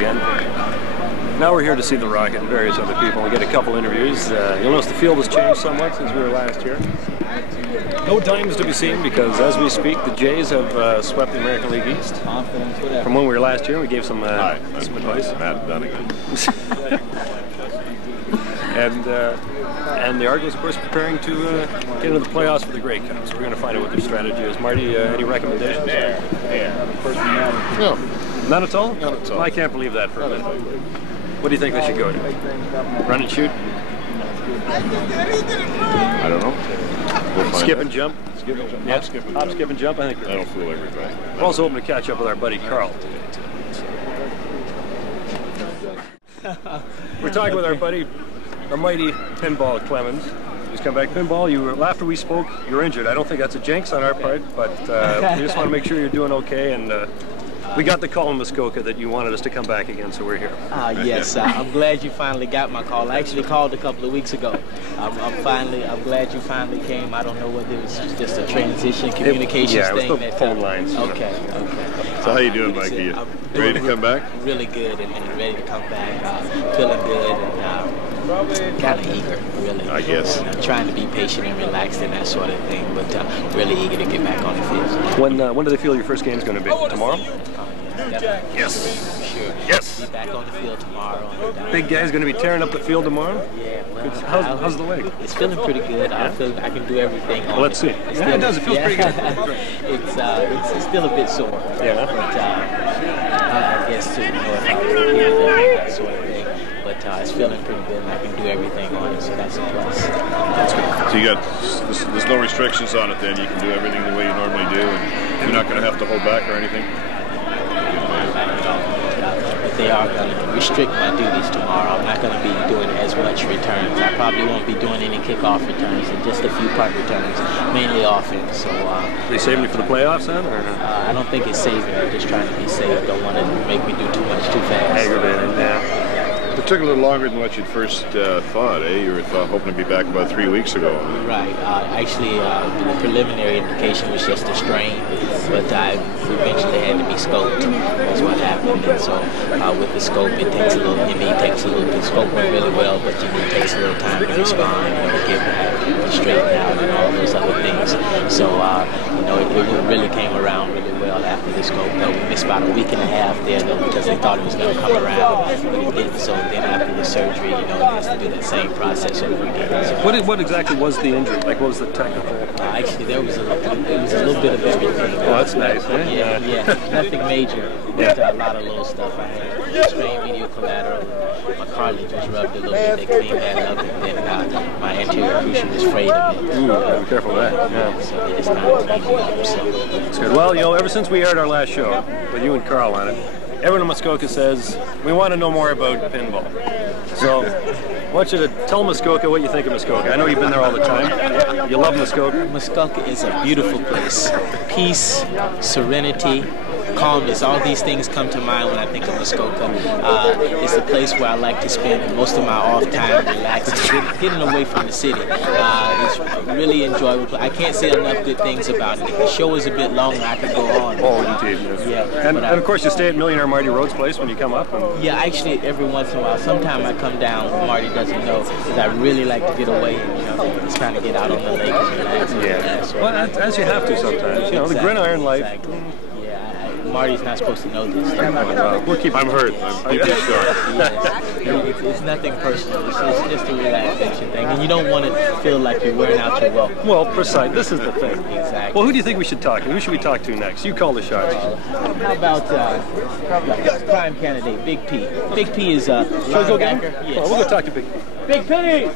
again. Now we're here to see the Rocket and various other people. We get a couple interviews. You'll notice the field has changed somewhat since we were last here. No dimes to be seen because as we speak, the Jays have swept the American League East. From when we were last year, we gave some advice. Matt Dunnigan. And the Argos, of course, preparing to get into the playoffs for the Grey Cup. So we're going to find out what their strategy is. Marty, any recommendations? No. None at all? None at all. I can't believe that for a minute. What do you think they should go to? Run and shoot? I don't know. We'll Skip and jump? Skip and jump. Yeah. Hop, Skip and jump. I think that'll fool everybody. We're also hoping to catch up with our buddy Carl. We're talking with our buddy, our mighty Pinball Clemons. He's come back. Pinball, after we spoke, you were injured. I don't think that's a jinx on our part, but we just want to make sure you're doing okay. And we got the call in Muskoka that you wanted us to come back again, so we're here. Yes, I'm glad you finally got my call. I actually called a couple of weeks ago. I'm glad you finally came. I don't know whether it was just a transition communications thing. Yeah, it was the phone lines. Okay. So how you doing, Mikey? You ready to come back? Really good and ready to come back. Feeling good and kind of eager, really. I guess. Trying to be patient and relaxed and that sort of thing, but really eager to get back on the field. When do they feel your first game is going to be? Tomorrow? Definitely. Yes. Sure. Yes. Be back on the field tomorrow. And, big guy's going to be tearing up the field tomorrow? Yeah. Well, how's the leg? It's feeling pretty good. I feel I can do everything. Well, let's see. Yeah, it does. It feels pretty good. It's still a bit sore. Yeah. But I guess too, that sort of thing. But it's feeling pretty good, and I can do everything on it, so that's a plus. That's good. So you got there's no restrictions on it then. You can do everything the way you normally do, and you're not going to have to hold back or anything. But they are going to restrict my duties tomorrow. I'm not going to be doing as much returns. I probably won't be doing any kickoff returns and just a few punt returns, mainly offense. So they saving you for the playoffs then? Or? I don't think it's saving. I'm just trying to be safe. Don't want to make me do too much too fast. Aggravating, yeah. It took a little longer than what you'd first thought, eh? You were hoping to be back about 3 weeks ago. Right. Actually, the preliminary indication was just a strain, but I eventually had to be scoped. That's what happened. And so with the scope, your knee takes a little bit. Scope went really well, but your knee takes a little time to respond and to get back and straighten out and all those other things. So, it really came around really well after the scope. Though we missed about a week and a half there because they thought it was going to come around, but it didn't. So then after the surgery, it has to do that same process over again. So, what exactly was the injury? Like, what was the technical? Actually, there was a little bit of everything. Oh, that's nice. Yeah. Nothing major, but a lot of little stuff. I had strained medial collateral. My cartilage was rubbed a little bit. They cleaned that up, and then my anterior cruciate was frayed a bit. Be careful of that. Yeah. So they just kind of cleaned it up. So that's good. Well, ever since we aired our last show with you and Carl on it, everyone in Muskoka says, we want to know more about pinball. So, I want you to tell Muskoka what you think of Muskoka. I know you've been there all the time. You love Muskoka. Muskoka is a beautiful place. Peace, serenity, calmness, all these things come to mind when I think of Muskoka. It's a place where I like to spend most of my off time relaxing, getting away from the city. It's really enjoyable. I can't say enough good things about it. If the show is a bit longer, I could go on. Oh, indeed. Yes. Yeah. And of course, you stay at Millionaire Marty Rhodes' place when you come up. Yeah, actually, every once in a while. Sometime I come down when Marty doesn't know, because I really like to get away and just kind of get out on the lake and relax. Yeah. Well, as you have to sometimes. The gridiron life. Exactly. Marty's not supposed to know this stuff. We'll keep. I'm hurt. I'm deeply sorry. It's nothing personal. It's just a relaxation thing, and you don't want to feel like you're wearing out your welcome. Well, precise. This is the thing. Exactly. Well, who do you think we should talk to? Who should we talk to next? You call the shots. How about prime candidate Big P? Big P is a linebacker. Yes. Well, we'll go talk to Big P. Big P!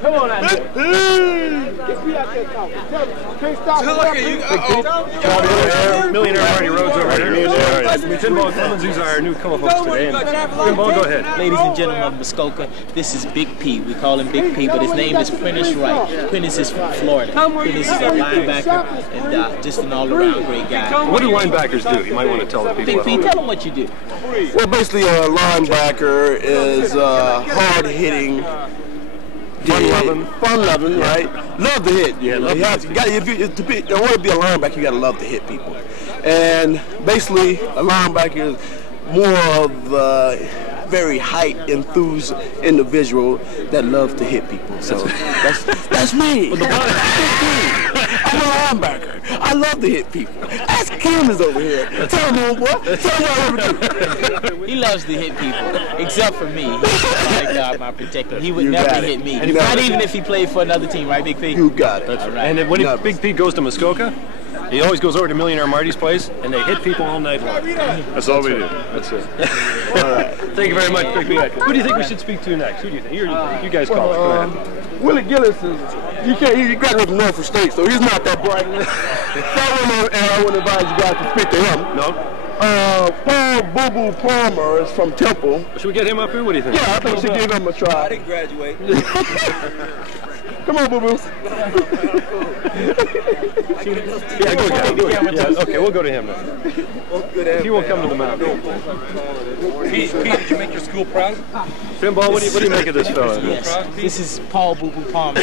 Come on out here. Millionaire Marty Rhodes over there. Pinball Clemons, who's our new co-host today. And Pinball, go ahead. Ladies and gentlemen of Muskoka, this is Big P. We call him Big P, but his name is Prentice Wright. Prentice is from Florida. Prentice is a linebacker and just an all-around great guy. What do linebackers do? You might want to tell the people. Big P, tell them what you do. Well, basically, a linebacker is hard-hitting, fun-loving, right? Love to hit. Yeah, in order to be a linebacker, you got to love to hit people. And basically, a linebacker more of a very height enthused individual that loves to hit people. So that's me. I'm a linebacker. I love to hit people. Ask Clemons over here. Tell him, homeboy. Tell him what I ever do. He loves to hit people, except for me. He's my protector. He would never hit me. Not even if he played for another team, right, Big P? You got it. That's right. And when Big P goes to Muskoka, he always goes over to Millionaire Marty's place, and they hit people all night long. That's all we do. That's it. All right. Thank you very much, Big P. Who do you think we should speak to next? Who do you think? You guys call it. Go ahead. Willie Gillis is, he graduated from Norfolk State, so he's not that bright. So I wouldn't advise you guys to speak to him. No? Paul Boo Boo Palmer is from Temple. Should we get him up here? What do you think? Yeah, I think we should give him a try. I didn't graduate. Come on, Boo Boo. Yeah, go get him. Okay, we'll go to him then. He won't come to the mountain. Pete, did you make your school proud? Pinball, what do you make of this fella? Yes, this is Paul Boo Boo Palmer.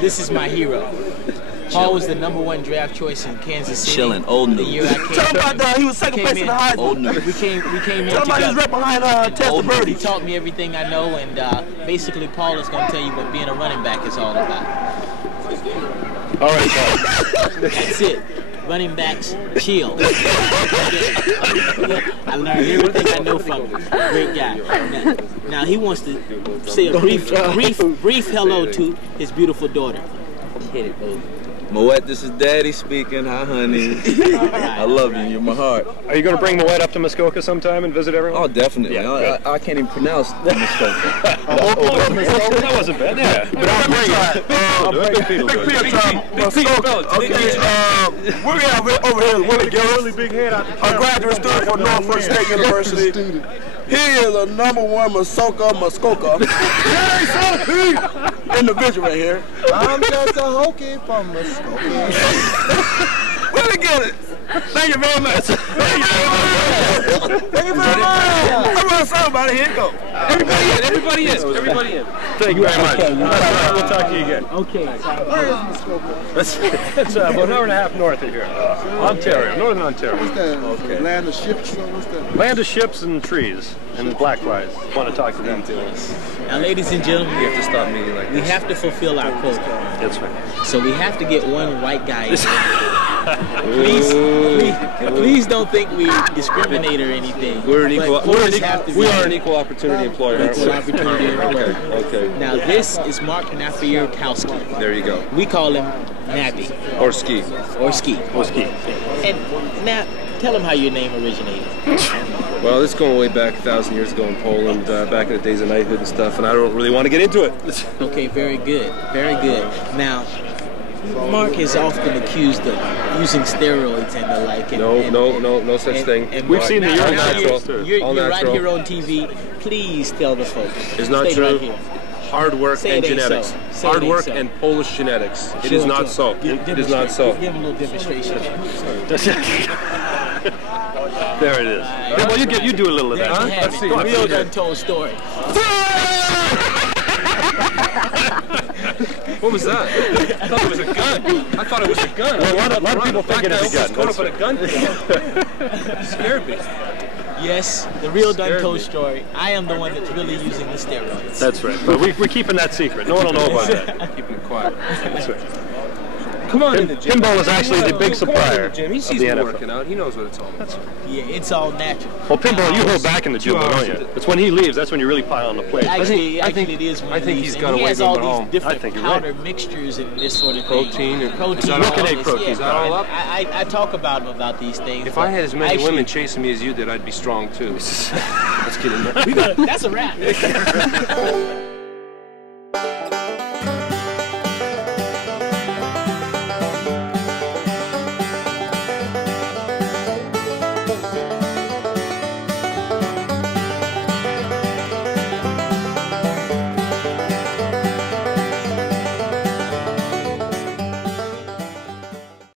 This is my hero. Paul was the #1 draft choice in Kansas City. Chillin', old news. The year I came. Tell him about that. He was second place in the Heisman. Old news. We came in Tell him about he was together. right behind Tessa Birdie. He taught me everything I know, and basically Paul is going to tell you what being a running back is all about. All right, Paul. That's it. Running backs, chill. I learned everything I know from him. Great guy. Now he wants to say a brief hello to his beautiful daughter. Hit it, baby. Moet, this is Daddy speaking. Hi, honey. I love you. You're my heart. Are you going to bring Moet up to Muskoka sometime and visit everyone? Oh, definitely. Yeah, I can't even pronounce Muskoka. That wasn't bad. Yeah, but I'll bring it. Big Pete. We're over here with Willie Gillis, a graduate student from Norfolk State University. He is a #1 Muskoka individual right here. I'm just a hokey from Muskoka. Willie Gillis. Thank you very much. Thank you very much. I'm going to say about it. Here you go. Everybody in. Thank you very much. We'll talk to you again. Okay. Where is Muskoka? It's about an hour and a half north of here. Ontario, northern Ontario. What's that? Land of ships or what's that? Land of ships and trees and black flies. Want to talk to them too. Now, ladies and gentlemen, You have to stop meeting like we this. have to fulfill our quota. That's right. So we have to get one white guy in. Please don't think we discriminate or anything. We're an equal. But quotas have to be- We are an equal opportunity employer. aren't we? Equal opportunity employer. Okay. Now this is Mark Napierkowski. There you go. We call him Nappy Or ski. or Ski. Whiskey. And now, tell him how your name originated. Well, this is going way back 1,000 years ago in Poland, back in the days of knighthood and stuff, and I don't really want to get into it. Okay, very good, very good. Now, Mark is often accused of using steroids and the like. And, No such thing. We've seen that you're now natural. You're All right natural. here on TV. Please tell the folks. It's not Stay true. Right here. Hard work Say and it ain't genetics. so. Say it Hard ain't work so. and Polish genetics. It Sure, is not sure. so. It is not so. Give him a little demonstration. There it is. Yeah, well, you do a little of There that. you have Let's it. see. Real untold story. What was that? I thought it was a gun. Well, a lot of people think it is a gun. Going up with a gun. Scared me. Yes, the real untold story. I am the one that's really using the steroids. That's right. But we're keeping that secret. No one will know about that. Keeping it quiet. That's right. Come on in the gym. Pinball is actually the big supplier Jim, he of sees the me NFL. working out. He knows what it's all about. Yeah, it's all natural. Well, Pinball, you hold back in the gym, don't you? It's when he leaves, that's when you really pile on the plate. Actually, it is. When I think he he's leaves. got And away he has from all it these home. I different think you're right. powder mixtures and this sort of Protein thing. and- Protein. Is that and all- all Egg this. protein. Yeah, Is that all up? I talk about him about these things. If but I had as many actually- women chasing me as you did, I'd be strong too. Let's get in there. That's a wrap.